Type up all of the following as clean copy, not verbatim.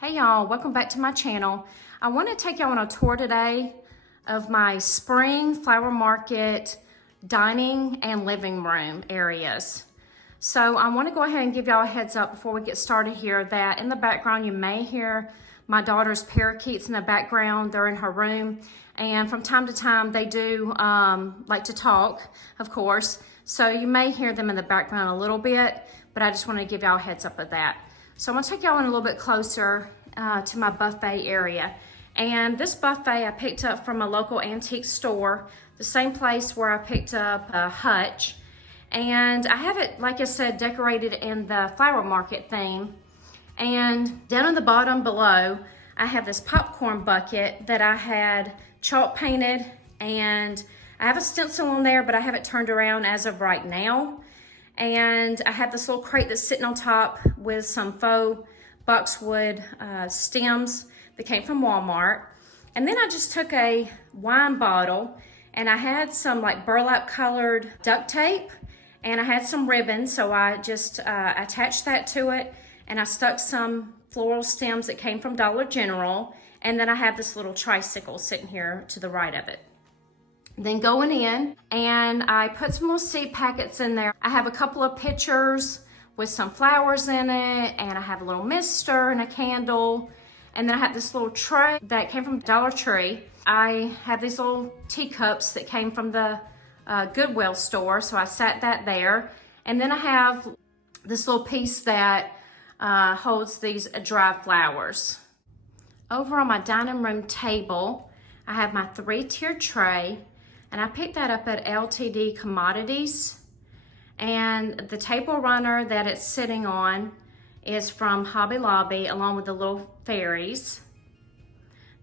Hey y'all, welcome back to my channel. I want to take y'all on a tour today of my spring flower market dining and living room areas. So I want to go ahead and give y'all a heads up before we get started here that in the background you may hear my daughter's parakeets in the background. They're in her room, and from time to time they do like to talk, of course. So you may hear them in the background a little bit, but I just want to give y'all a heads up of that. So I'm gonna take y'all in a little bit closer to my buffet area. And this buffet I picked up from a local antique store, the same place where I picked up a hutch. And I have it, like I said, decorated in the flower market theme. And down on the bottom below, I have this popcorn bucket that I had chalk painted, and I have a stencil on there, but I have it turned around as of right now. And I have this little crate that's sitting on top with some faux boxwood stems that came from Walmart. And then I just took a wine bottle and I had some like burlap colored duct tape and I had some ribbon. So I just attached that to it, and I stuck some floral stems that came from Dollar General. And then I have this little tricycle sitting here to the right of it. Then going in, and I put some little seed packets in there. I have a couple of pitchers with some flowers in it, and I have a little mister and a candle. And then I have this little tray that came from Dollar Tree. I have these little teacups that came from the Goodwill store, so I sat that there. And then I have this little piece that holds these dry flowers. Over on my dining room table, I have my 3-tiered tray. And I picked that up at LTD Commodities. And the table runner that it's sitting on is from Hobby Lobby, along with the little fairies.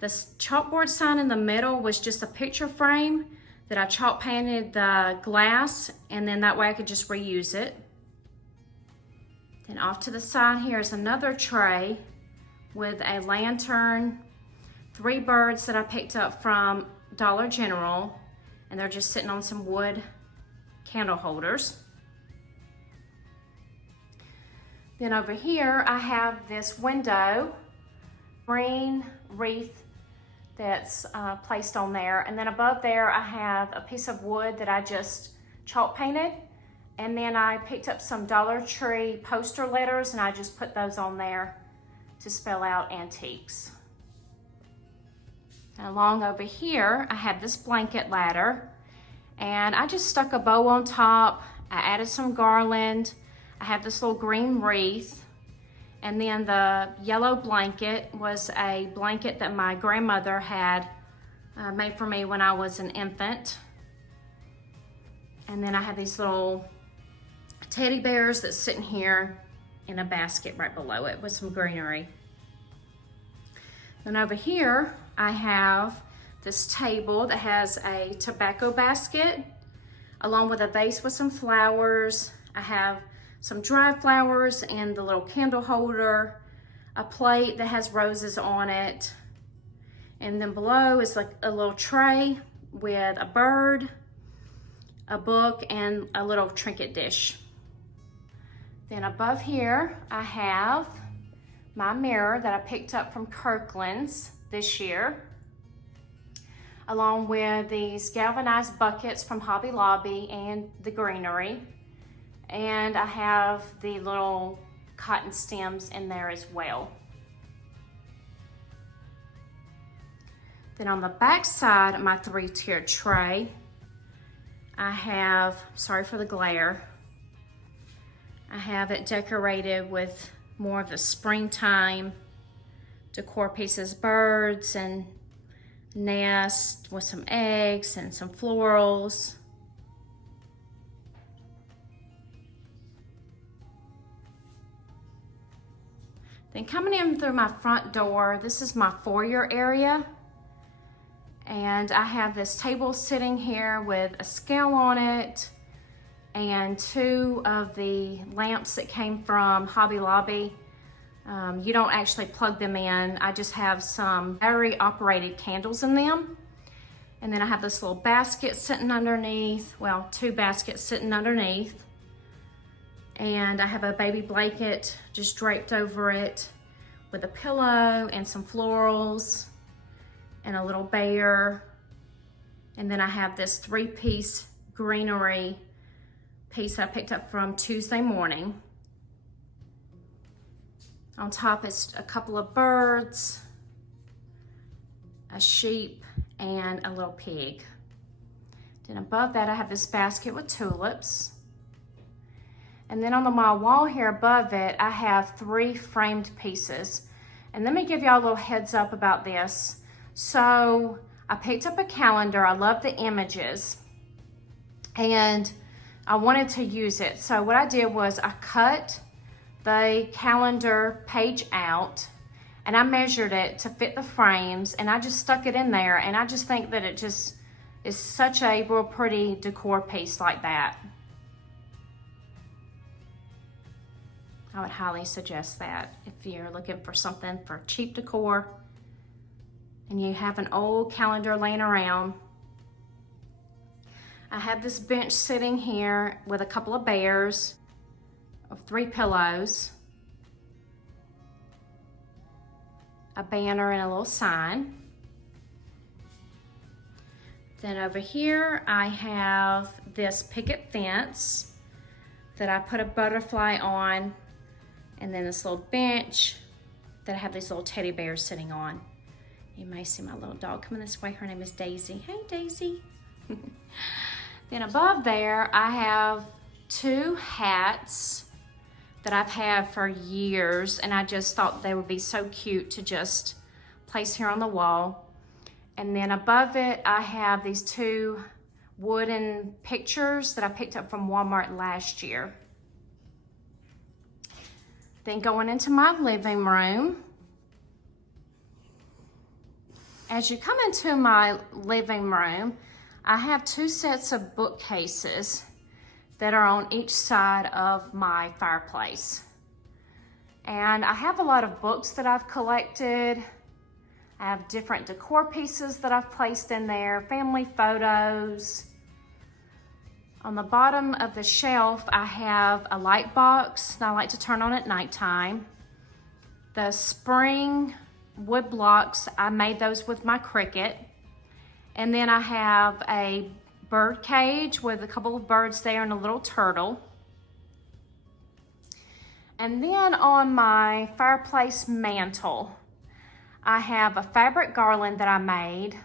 The chalkboard sign in the middle was just a picture frame that I chalk painted the glass, and then that way I could just reuse it. Then off to the side here is another tray with a lantern, 3 birds that I picked up from Dollar General. And they're just sitting on some wood candle holders. Then over here, I have this window, green wreath that's placed on there. And then above there, I have a piece of wood that I just chalk painted. And then I picked up some Dollar Tree poster letters, and I just put those on there to spell out antiques. Along over here, I have this blanket ladder, and I just stuck a bow on top. I added some garland. I have this little green wreath, and then the yellow blanket was a blanket that my grandmother had made for me when I was an infant. And then I have these little teddy bears that's sitting here in a basket right below it with some greenery. Then over here, I have this table that has a tobacco basket along with a vase with some flowers. I have some dried flowers and the little candle holder, a plate that has roses on it. And then below is like a little tray with a bird, a book, and a little trinket dish. Then above here, I have my mirror that I picked up from Kirkland's this year, along with these galvanized buckets from Hobby Lobby and the greenery. And I have the little cotton stems in there as well. Then on the back side of my 3-tiered tray, I have, sorry for the glare, I have it decorated with more of the springtime decor pieces, birds and nest with some eggs and some florals. Then coming in through my front door, this is my foyer area. And I have this table sitting here with a scale on it and 2 of the lamps that came from Hobby Lobby. You don't actually plug them in. I just have some battery operated candles in them. And then I have this little basket sitting underneath, well, 2 baskets sitting underneath. And I have a baby blanket just draped over it with a pillow and some florals and a little bear. And then I have this 3-piece greenery piece I picked up from Tuesday Morning. On top is a couple of birds, a sheep, and a little pig. Then above that I have this basket with tulips. And then on my wall here above it, I have 3 framed pieces. And let me give y'all a little heads up about this. So I picked up a calendar. I love the images and I wanted to use it. So what I did was I cut the calendar page out and I measured it to fit the frames, and I just stuck it in there, and I just think that it just is such a real pretty decor piece like that. I would highly suggest that if you're looking for something for cheap decor and you have an old calendar laying around. I have this bench sitting here with a couple of bears, 3 pillows, a banner, and a little sign. Then over here I have this picket fence that I put a butterfly on, and then this little bench that I have these little teddy bears sitting on. You may see my little dog coming this way. Her name is Daisy. Hey, Daisy. Then above there, I have 2 hats that I've had for years, and I just thought they would be so cute to just place here on the wall. And then above it, I have these 2 wooden pictures that I picked up from Walmart last year. Then going into my living room, as you come into my living room, I have 2 sets of bookcases that are on each side of my fireplace. And I have a lot of books that I've collected. I have different decor pieces that I've placed in there, family photos. On the bottom of the shelf, I have a light box that I like to turn on at nighttime. The spring wood blocks, I made those with my Cricut. And then I have a bird cage with a couple of birds there and a little turtle. And then on my fireplace mantle, I have a fabric garland that I made.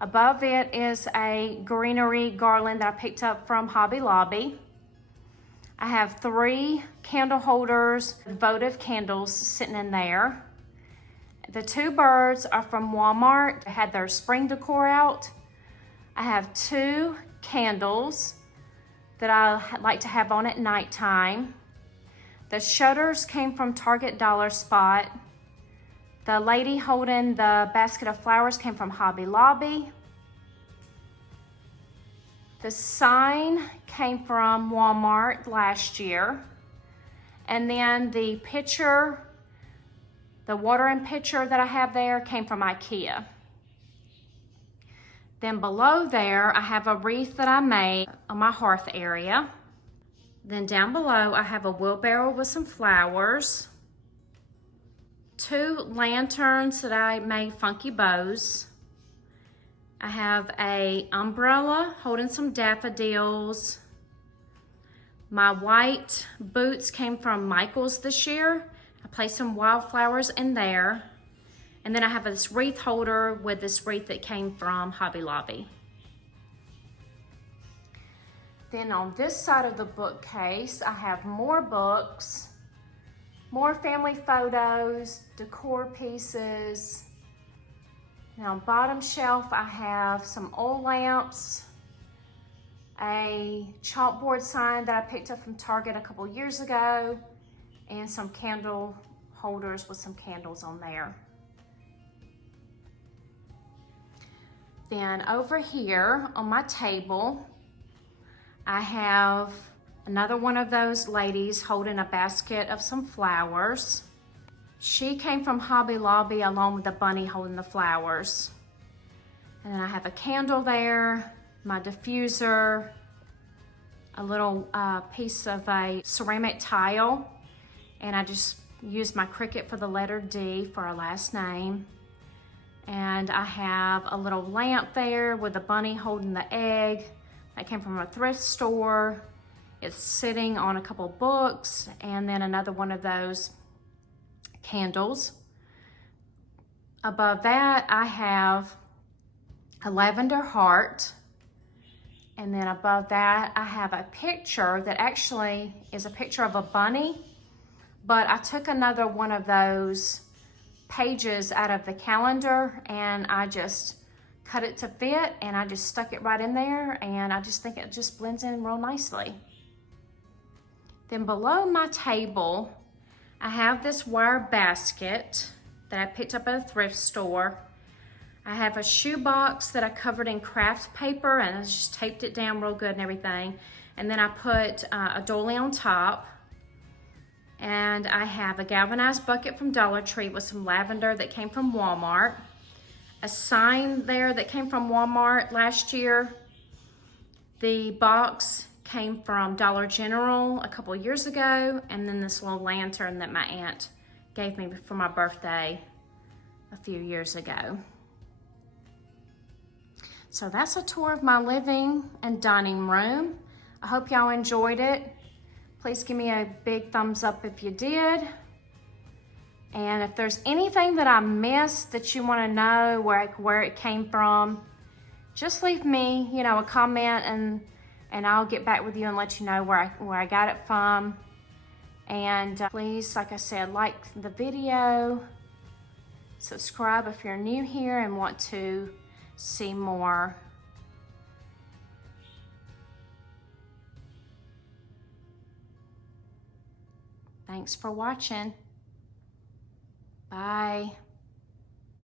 Above it is a greenery garland that I picked up from Hobby Lobby. I have 3 candle holders, votive candles sitting in there. The 2 birds are from Walmart. They had their spring decor out. I have 2 candles that I like to have on at nighttime. The shutters came from Target Dollar Spot. The lady holding the basket of flowers came from Hobby Lobby. The sign came from Walmart last year. And then the pitcher, the watering pitcher that I have there came from IKEA. Then below there, I have a wreath that I made on my hearth area. Then down below, I have a wheelbarrow with some flowers. 2 lanterns that I made funky bows. I have a umbrella holding some daffodils. My white boots came from Michael's this year. I placed some wildflowers in there. And then I have this wreath holder with this wreath that came from Hobby Lobby. Then on this side of the bookcase, I have more books, more family photos, decor pieces. Now on bottom shelf, I have some oil lamps, a chalkboard sign that I picked up from Target a couple years ago, and some candle holders with some candles on there. Then over here on my table, I have another one of those ladies holding a basket of some flowers. She came from Hobby Lobby along with the bunny holding the flowers. And then I have a candle there, my diffuser, a little piece of a ceramic tile, and I just used my Cricut for the letter D for our last name. And I have a little lamp there with a bunny holding the egg. That came from a thrift store. It's sitting on a couple books, and then another one of those candles. Above that, I have a lavender heart. And then above that, I have a picture that actually is a picture of a bunny, but I took another one of those pages out of the calendar and I just cut it to fit, and I just stuck it right in there, and I just think it just blends in real nicely. Then below my table, I have this wire basket that I picked up at a thrift store. I have a shoe box that I covered in craft paper, and I just taped it down real good and everything. And then I put a doily on top. And I have a galvanized bucket from Dollar Tree with some lavender that came from Walmart. A sign there that came from Walmart last year. The box came from Dollar General a couple years ago. And then this little lantern that my aunt gave me for my birthday a few years ago. So that's a tour of my living and dining room. I hope y'all enjoyed it. Please give me a big thumbs up if you did. And if there's anything that I missed that you want to know where it came from, just leave me, a comment, and I'll get back with you and let you know where I got it from. And please, like I said, like the video, subscribe if you're new here and want to see more. Thanks for watching. Bye.